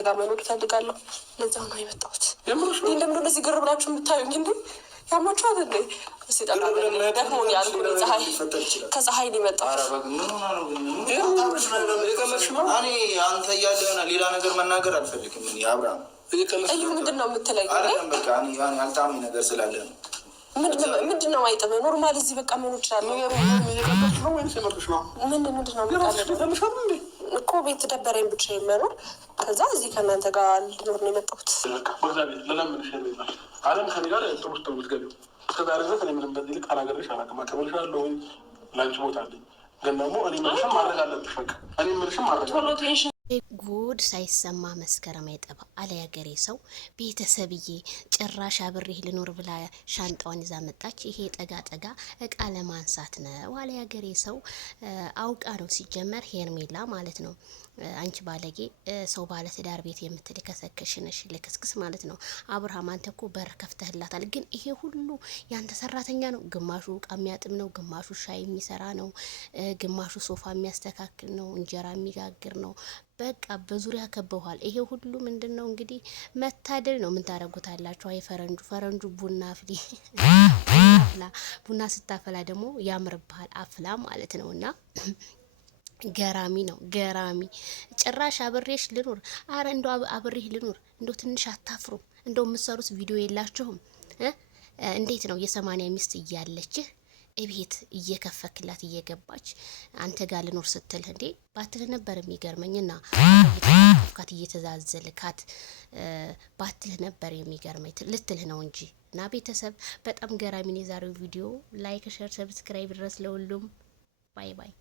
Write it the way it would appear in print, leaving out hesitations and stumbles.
ጋር መኖር እፈልጋለሁ። ለዛ ነው የመጣሁት። ለምን እንደዚህ ግር ብላችሁ የምታዩኝ እንዴ? ያማችኋል እንዴ? እስቲ ደግሞ ያልኩኝ ከፀሐይ ነው የመጣሁት። እኔ አንተ እያለህ ሌላ ነገር መናገር አልፈልግም። እኔ አብርሃም እዩ ምንድን ነው የምትለኝ? በቃ ያልጣመኝ ነገር ስላለ ነው። ምንድን ነው አይጥም? ኖርማል እዚህ በቃ መኖር እችላለሁ። ምንድን ነው እኮ ቤት ደበረኝ ብቻ የመኖር ከዛ እዚህ ከእናንተ ጋር ልኖር ነው የመጣሁት። አለም ከኔ ጋር ጥሩ ውስጥ የምትገቢው እስከዛሬ ድረስ እኔ ምንም በዚህ ልክ አናገርሽ አላውቅም። አቀበልሻለሁ ላንቺ ቦታ አለኝ። ግን ደግሞ እኔ ምልሽም ማድረግ አለብሽ። በቃ እኔ ምልሽም ማድረግ አለብሽ። ጉድ ሳይሰማ መስከረም አይጠባ አለ ያገሬ ሰው። ቤተሰብዬ ጭራሽ አብሬህ ልኖር ብላ ሻንጣዋን ይዛ መጣች። ይሄ ጠጋ ጠጋ እቃ ለማንሳት ነው አለ ያገሬ ሰው። አውቃ ነው ሲጀመር ሄርሜላ ማለት ነው። አንቺ ባለጌ ሰው ባለ ትዳር ቤት የምትልከሰከሽነሽ ልክስክስ ማለት ነው። አብርሃም አንተ እኮ በር ከፍተህላታል። ግን ይሄ ሁሉ ያንተ ሰራተኛ ነው። ግማሹ እቃ የሚያጥም ነው፣ ግማሹ ሻይ የሚሰራ ነው፣ ግማሹ ሶፋ የሚያስተካክል ነው፣ እንጀራ የሚጋግር ነው። በቃ በዙሪያ ከበዋል። ይሄ ሁሉ ምንድነው እንግዲህ መታደል ነው። ምን ታረጉታላችሁ? አይ ፈረንጁ ቡና አፍሊ ቡና ስታፈላ ደግሞ ያምርብሃል አፍላ ማለት ነውና ገራሚ ነው ገራሚ። ጭራሽ አብሬሽ ልኑር። አረ እንደው አብሬህ ልኑር። እንደው ትንሽ አታፍሩ? እንደው የምትሰሩት ቪዲዮ የላችሁም? እንዴት ነው የ80 ሚስት እያለችህ እቤት እየከፈክላት እየገባች አንተ ጋር ልኖር ስትል እንዴ ባትል ነበር የሚገርመኝና ከፍካት እየተዛዘልካት ባትል ነበር የሚገርመኝ ልትልህ ነው እንጂ። እና ቤተሰብ በጣም ገራሚ ነው የዛሬው ቪዲዮ። ላይክ፣ ሼር፣ ሰብስክራይብ ድረስ ለሁሉም ባይ ባይ።